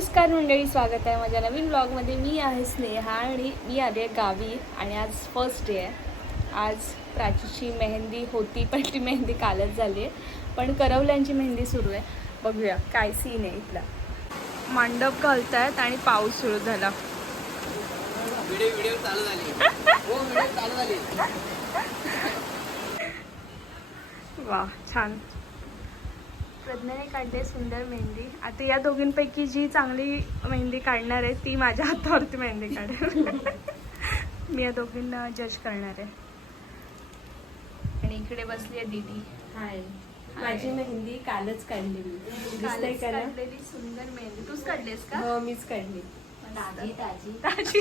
नमस्कार मंडळी, स्वागत आहे माझ्या नवीन ब्लॉगमध्ये. मी आहे स्नेहा आणि मी आले गावी आणि आज फर्स्ट डे आहे. आज प्राचीची मेहंदी होती पण ती मेहंदी कालच झाली आहे, पण करवल्यांची मेहंदी सुरू आहे. बघूया काय सीन आहे इथला. मंडप घालतायत आणि पाऊस सुरू झाला. व्हिडिओ चालू झाली. हो, व्हिडिओ चालू झाली. वा, छान. प्रज्ञाने काढले सुंदर मेहंदी. आता या दोघींपैकी जी चांगली मेहंदी काढणार आहे ती माझ्या हातावरती मेहंदी काढेल. मी या दोघींना जज करणार आहे. आणि इकडे बसली आहे दीदी. हाय, माझी मेहंदी कालच काढली मी. दिसतंय का ना? काढलेली सुंदर मेहंदी तूच काढलीस का? हो, मीच काढली. ताजी ताजी ताजी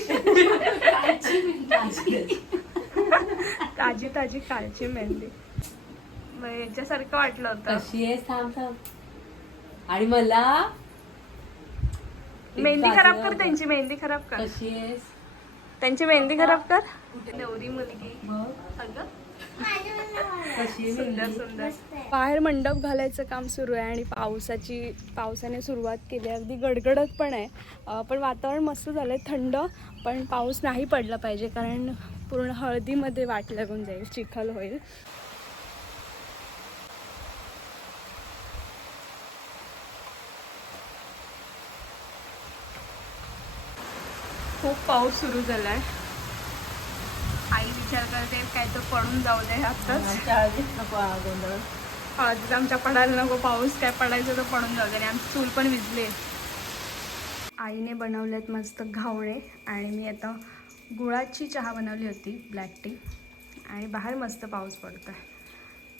ताजी ताजी कालची मेहंदी. मग याच्यासारखं वाटलं होतं. कशी आहेस? थांब थांब. आणि मला मेहंदी खराब कर, त्यांची मेहंदी खराब कर, कशी आहेस? त्यांची मेहंदी खराब कर. नवरी मुलगी अगं कशी सुंदर सुंदर. बाहेर मंडप घालायचं काम सुरू आहे आणि पावसाने सुरुवात केली आहे. अगदी गडगडत पण आहे, पण वातावरण मस्त झालं आहे, थंड. पण पाऊस नाही पडला पाहिजे कारण पूर्ण हळदीमध्ये वाट लागून जाईल, चिखल होईल. खूप पाऊस सुरू झाला आहे. आई विचार करते काय तो पडून जाऊ दे आताच. गोंधळ. हळदीत आमच्या पडायला नको, पाऊस काय पडायचं तर पडून जाऊ दे. आणि आमची चूल पण विजली. आईने बनवलेत मस्त घावणे आणि मी आता गुळाची चहा बनवली होती, ब्लॅक टी. आणि बाहेर मस्त पाऊस पडतो आहे.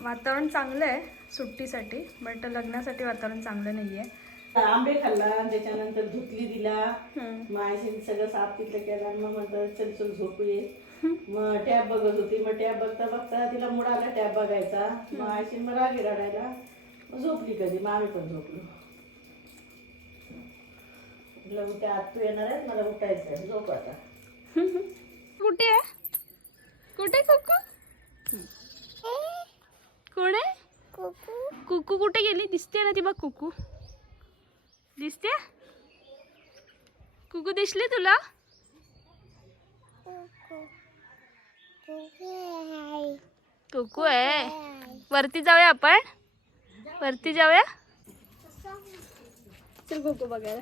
वातावरण चांगलं आहे सुट्टीसाठी, बट लग्नासाठी वातावरण चांगलं नाही आहे. आंबे खाल्ला, त्याच्यानंतर धुतली दिला, मग आईने सगळं साफ तिथलं केला. मग म्हटलं चल चल झोपू ये. मग टॅब बघत होती. मग टॅब बघता बघता तिला मूड आला टॅब बघायचा. मग आईशी मग रागी रडायला. मग झोपली कधी, मग आम्ही पण झोपलो. म्हटलं उद्या आज तू येणार आहे, मला उठायचं आहे, झोप आता. कुठे आहे? कुठे कुकू? कोण आहे? कुकू कुठे गेली? दिसते ना ती बघ. कुकू दिसते? कुकू दिसली तुला? कुकू आहे. वरती जाऊया आपण, वरती जाऊया. चल कुकू बघायला.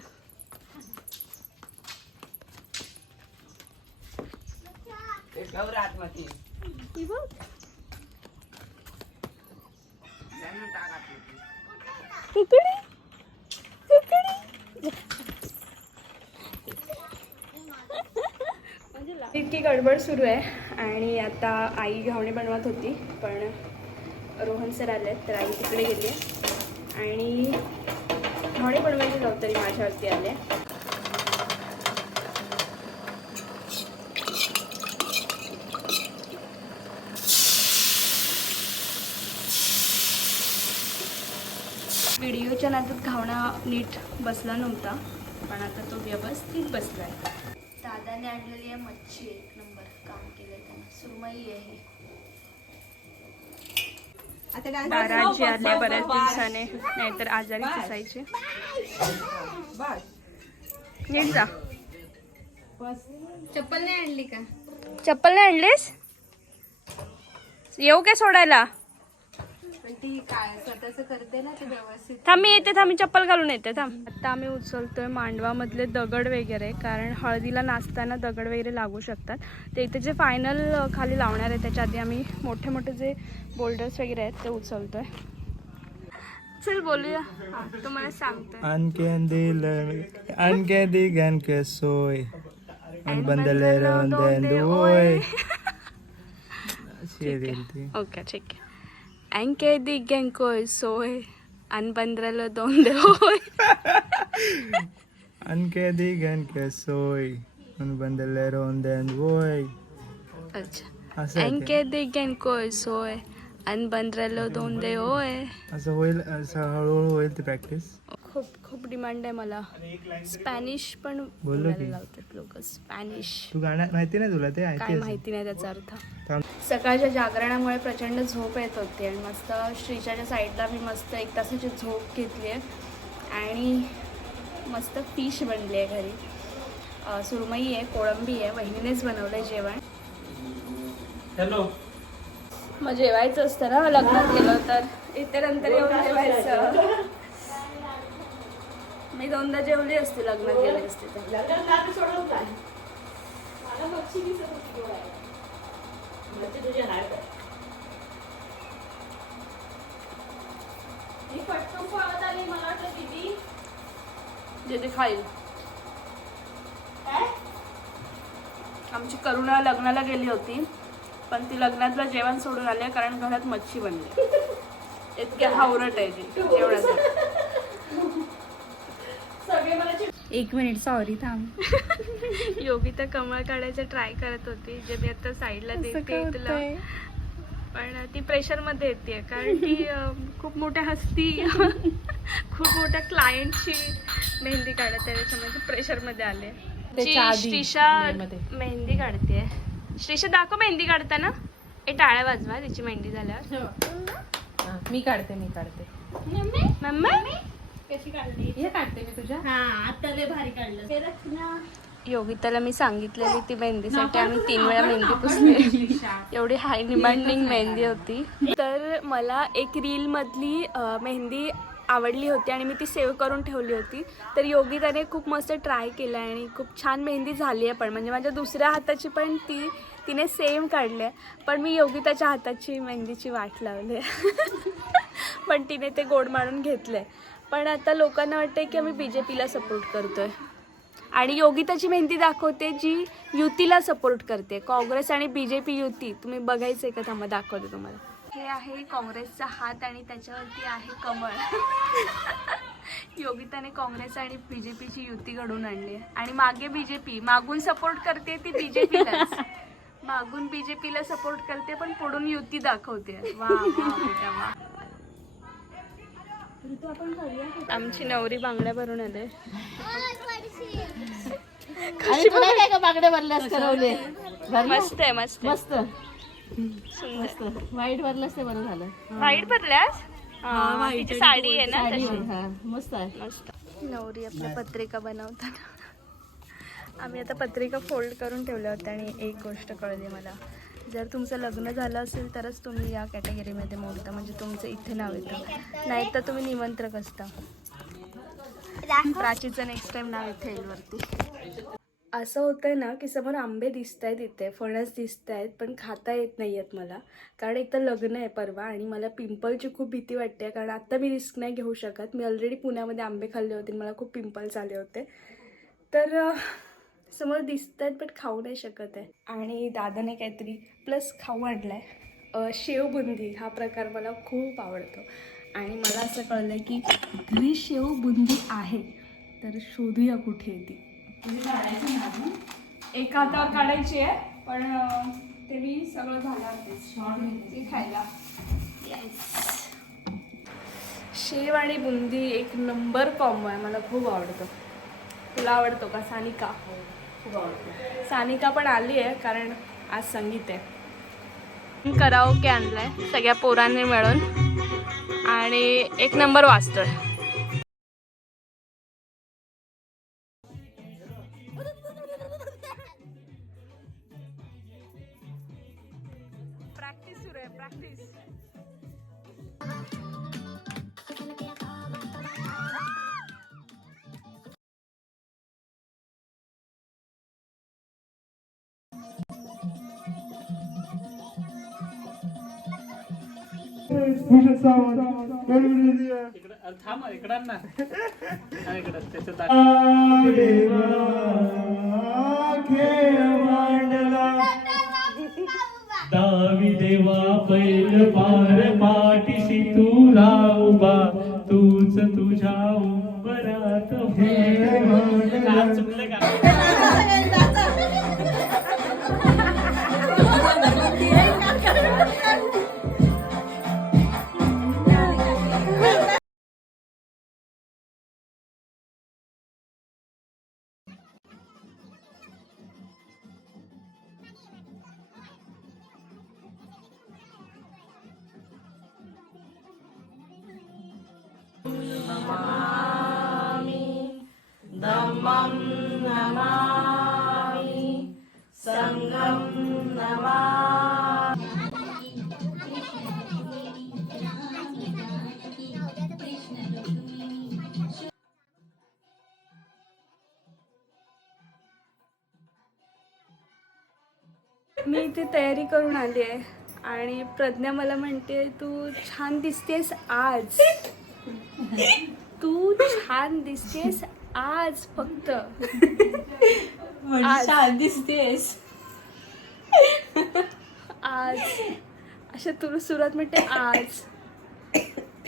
ही बघ. कुकडी कुकडी. इतकी गडबड सुरू आहे आणि आता आई घावणे बनवत होती, पण रोहन सर आले तर आई तिकडे गेली आणि घावणे बनवायची जबाबदारी माझ्यावरती आले. व्हिडिओच्या नादात घावणा नीट बसला नव्हता, पण आता तो व्यवस्थित बसला आहे. दादाने आणलेली आहे मच्छी, एक नंबर काम केलंय त्याने. सुरमई आहे. दाराजी आले बऱ्याच दिवसाने, नाहीतर आजारी असायचे. नीट जा. चप्पल नाही आणली का? चप्पल नाही आणलीस? येऊ काय सोडायला? पण ती काय स्वतःच करते ना ते व्यवस्थित. थांब मी येते, थांब मी चप्पल घालून येते. थांब. आता आम्ही उचलतोय मांडवामधले दगड वगैरे, कारण हळदीला नाचताना दगड वगैरे लागू शकतात. ते इथे जे फायनल खाली लावणार आहे त्याच्या आधी आम्ही मोठे मोठे जे बोल्डर्स वगैरे आहेत ते उचलतोय. चल बोलूया. तुम्हाला सांगतोय. Anche digan que soy un bandolero de hoy. Okay ठीक आहे. Anche digan que soy un bandolero de hoy. Anche digan que soy un bandolero de hoy. अच्छा. Anche digan que soy un bandolero de hoy. असं होईल, असं हळूहळू होईल ती practice. खूप डिमांड आहे मला. स्पॅनिश पण बोललो बोलायला की. लावतात लोक. स्पॅनिश तू गाणं माहिती नाही तुला? ते काय ऐकतेस? माहिती नाही त्याचा अर्थ. थांब. सकाळच्या जागरणामुळे प्रचंड झोप येत होती आणि मस्त श्रीच्याच्या साईडला मी मस्त 1 तासाची झोप घेतली आहे आणि मस्त फिश बनली आहे घरी. सुरमई आहे, कोळंबी आहे, वहिनीनेच बनवलं आहे जेवण. हॅलो. मग जेवायचं असतं ना लग्नात गेलो तर, इथे नंतर येऊन जेवायचं. मी 2दा जेवली असते लग्नात गेली असते तर. लग्नात नाती सोडवून काय मला मच्छी दिसत होती डोळ्याला. मच्छी तुझी हाय का? ही पटकन पळत आली, मला वाटलं दीदी जे ते खाईल. काय आमची करुणा लग्नाला गेली होती, पण ती लग्नातलं जेवण सोडून आले कारण घरात मच्छी बनली. इतके हावरट आहे ती जेवणाचं. सगळे मला 1 मिनिट, सॉरी थांब. योगिता कमळ काढायचं ट्राय करत होती, जे मी आता साईडला देते तुला. पण ती प्रेशरमध्ये येते कारण ती खूप मोठ्या हस्ती खूप मोठ्या क्लायंटची मेहंदी काढत आहे, त्याच्यामध्ये प्रेशरमध्ये आले. श्रीषा मेहंदी काढते. श्रीषा दाखव मेहंदी काढताना. टाळ्या वाजवा तिची मेहंदी झाल्यावर. मी काढते मम्मा कशी काढली? हे काढते मी तुझ्या. हा आता लय भारी काढलं. योगिताला मी सांगितलेली ती मेहंदीसाठी, आम्ही 3 वेळा मेहंदी पुसली. एवढी हाय डिमांडिंग मेहंदी होती. तर मला एक रीलमधली मेहंदी आवडली होती आणि मी ती सेव्ह करून ठेवली होती. तर योगिताने खूप मस्त ट्राय केलं आहे आणि खूप छान मेहंदी झाली आहे. पण म्हणजे माझ्या दुसऱ्या हाताची पण तिने सेम काढली आहे. पण मी योगिताच्या हाताची मेहंदीची वाट लावली पण तिने ते गोड मारून घेतलं. पण आता लोकांना वाटतं की आम्ही BJPला सपोर्ट करतोय आणि योगिताची मेहंदी दाखवते जी युतीला सपोर्ट करते. काँग्रेस आणि BJP युती. तुम्ही बघायचं आहे का? थांबा दाखवते तुम्हाला. हे आहे काँग्रेसचा हात आणि त्याच्यावरती आहे कमळ. योगिताने काँग्रेस आणि BJPची युती घडवून आणली आहे. आणि मागे BJP मागून सपोर्ट करते ती BJPलाच. मागून BJPला सपोर्ट करते पण पुढून युती दाखवते. वा बेटा वा. आमची नवरी बांगड्या भरून आले. काय का बागडे भरल्यास ठरवले? मस्त आहे, मस्त आहे. मस्त मस्त. वाईट भरल्यास ते बरं झालं. वाईट भरल्यास? तिची साडी आहे ना साडी तशी. हा मस्त आहे. मस्त. नवरी आपल्या पत्रिका बनवताना आम्ही आता पत्रिका फोल्ड करून ठेवल्या होत्या. आणि एक गोष्ट कळली मला, जर तुमचं लग्न झालं असेल तरच तुम्ही या कॅटेगरीमध्ये मोडता, म्हणजे तुमचं इथे नाव येतं. नाही तर तुम्ही निमंत्रक असता. प्राचीचं नेक्स्ट टाइम नाव इथे येईल वरती. असं होतंय ना की समोर आंबे दिसत आहेत, इथे फणस दिसत आहेत, पण खाता येत नाही आहेत मला. कारण एक तर लग्न आहे परवा आणि मला पिंपलची खूप भीती वाटते. कारण आत्ता मी रिस्क नाही घेऊ शकत. मी ऑलरेडी पुण्यामध्ये आंबे खाल्ले होते, मला खूप पिंपल्स आले होते. तर समोर दिसत आहेत पण खाऊ नाही शकत आहे. आणि दादाने काहीतरी प्लस खाऊ आणलं आहे. शेवबुंदी हा प्रकार मला खूप आवडतो. आणि मला असं कळलं आहे की घरी शेवबुंदी आहे, तर शोधूया कुठे ती. एक हातावर काढायची आहे, पण ते मी सगळं झालं ते खायला. शेव आणि बुंदी एक नंबर कॉम्बो आहे, मला खूप आवडतो. तुला आवडतो का? सानिका खूप आवडतो. सानिका पण आली आहे कारण आज संगीत आहे. कराओके आणलाय सगळ्या पोरांनी मिळून आणि एक नंबर वाजतोय. प्रॅक्टिस सुरू आहे, प्रॅक्टिस. थांब इकडं ना. दावी देवा पैल पार पाठीशी तू राऊबा, तूच तुझ्या उंबरात चुकलं का? नमामि संघं नमामि. मी इथे तयारी करून आली आहे आणि प्रज्ञा मला म्हणते तू छान दिसतेस आज. तू छान दिसतेस आज फक्त आज. छान दिसतेस. आज अशा तुला सुरुवात म्हणते आज.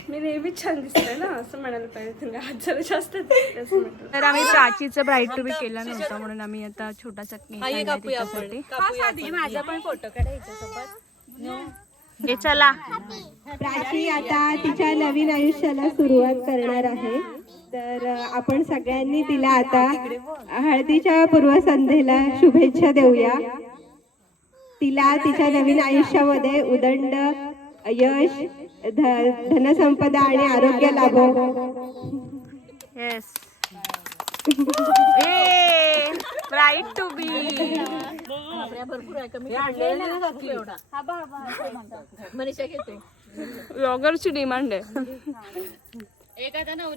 मी नेहमीच छान दिसते ना असं म्हणायला पाहिजे तुला. आज जरा जास्त दिसते असं म्हटलं. तर आम्ही प्राचीचं ब्राईड टू बी केला नव्हता म्हणून आम्ही आता छोटासा केक आणलाय तिच्यासाठी. माझा पण फोटो काढायचा सोबत. हे चला. प्राची आता तिच्या नवीन आयुष्याला सुरुवात करणार आहे. तर आपण सगळ्यांनी तिला आता हळदीच्या पूर्वसंध्येला शुभेच्छा देऊया. तिला तिच्या नवीन आयुष्यामध्ये उदंड यश, धनसंपदा आणि आरोग्य लाभो. येस. Bride to be. ब्लॉगरची डिमांड आहे.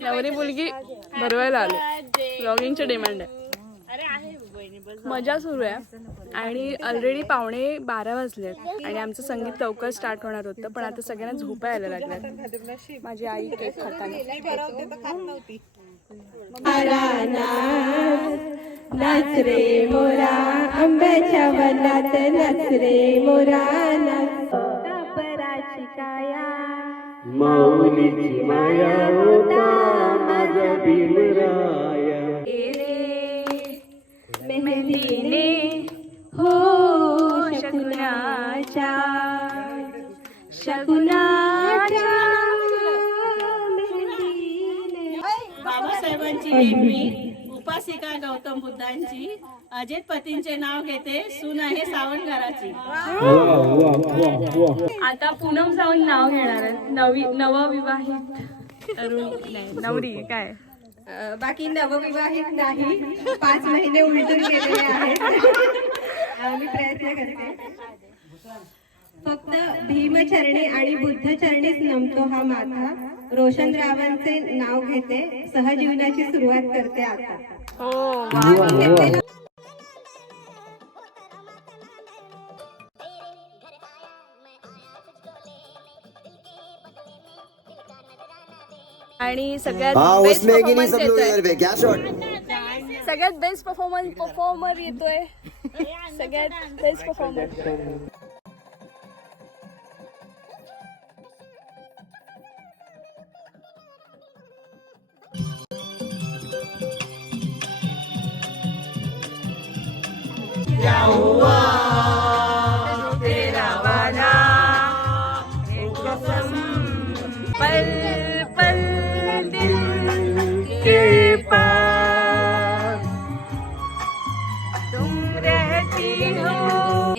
नवरी मुलगी भरवायला आली. ब्लॉगिंगची डिमांड आहे. मजा सुरू आहे आणि ऑलरेडी 11:15 वाजलेत आणि आमचं संगीत लवकर स्टार्ट होणार होतं पण आता सगळ्यांना झोपा यायला लागल्यात. माझी आई केक खाताना. नाच रे मोरा आंब्याच्या वनात, नाच रे मोरा नाच. पराची काया माऊलीची माया होता माझा भीमराया. मेहंदीने हो शकुनाच्या बाबासाहेबांची लेकरी उपासिका गौतम बुद्धांची अजित पतींचे नाव घेते. सून आहे सावंतघराची. आता पूनम जाऊन नाव घेणार आहे. नवविवाहित तरुण नाही नवरी काय. बाकी नवविवाहित नाही. 5 महिने उलटून गेलेले आहेत. मी प्रयत्न करते. फक्त भीमचरणी आणि बुद्धचरणीच नमतो हा माथा. रोशनरावांचे नाव घेते. सहजीवनाची सुरुवात करते आता. आणि सगळ्यात बेस्ट परफॉर्मर येतोय. सगळ्यात बेस्ट परफॉर्मर. पल पल दिल के पास तुम रहती हो.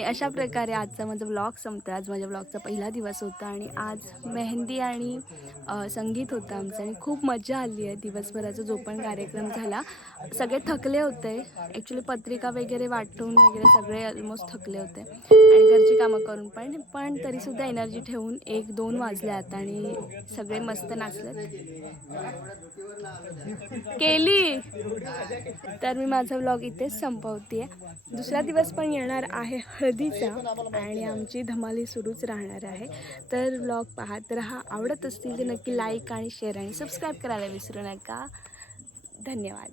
अशा प्रकारे आजचा माझा व्लॉग संपतो. आज माझ्या व्लॉगचा पहिला दिवस होता आणि आज मेहंदी आणि संगीत होतं आमचं आणि खूप मजा आली आहे. दिवसभराचा जो पण कार्यक्रम झाला सगळे थकले होते. ॲक्च्युली पत्रिका वगैरे वाटून वगैरे सगळे ऑलमोस्ट थकले होते आणि घरची कामं करून पण तरीसुद्धा एनर्जी ठेवून 1-2 वाजल्यात आणि सगळे मस्त नाचलेत केली. तर मी माझा व्लॉग इथेच संपवते आहे. दुसरा दिवस पण येणार आहे हळदीचा आणि आमची धमाली सुरूच राहणार आहे. तर व्लॉग पाहत राहा. आवडत असतील तर नक्की लाईक आणि शेअर आणि सबस्क्राईब करायला विसरू नका. धन्यवाद.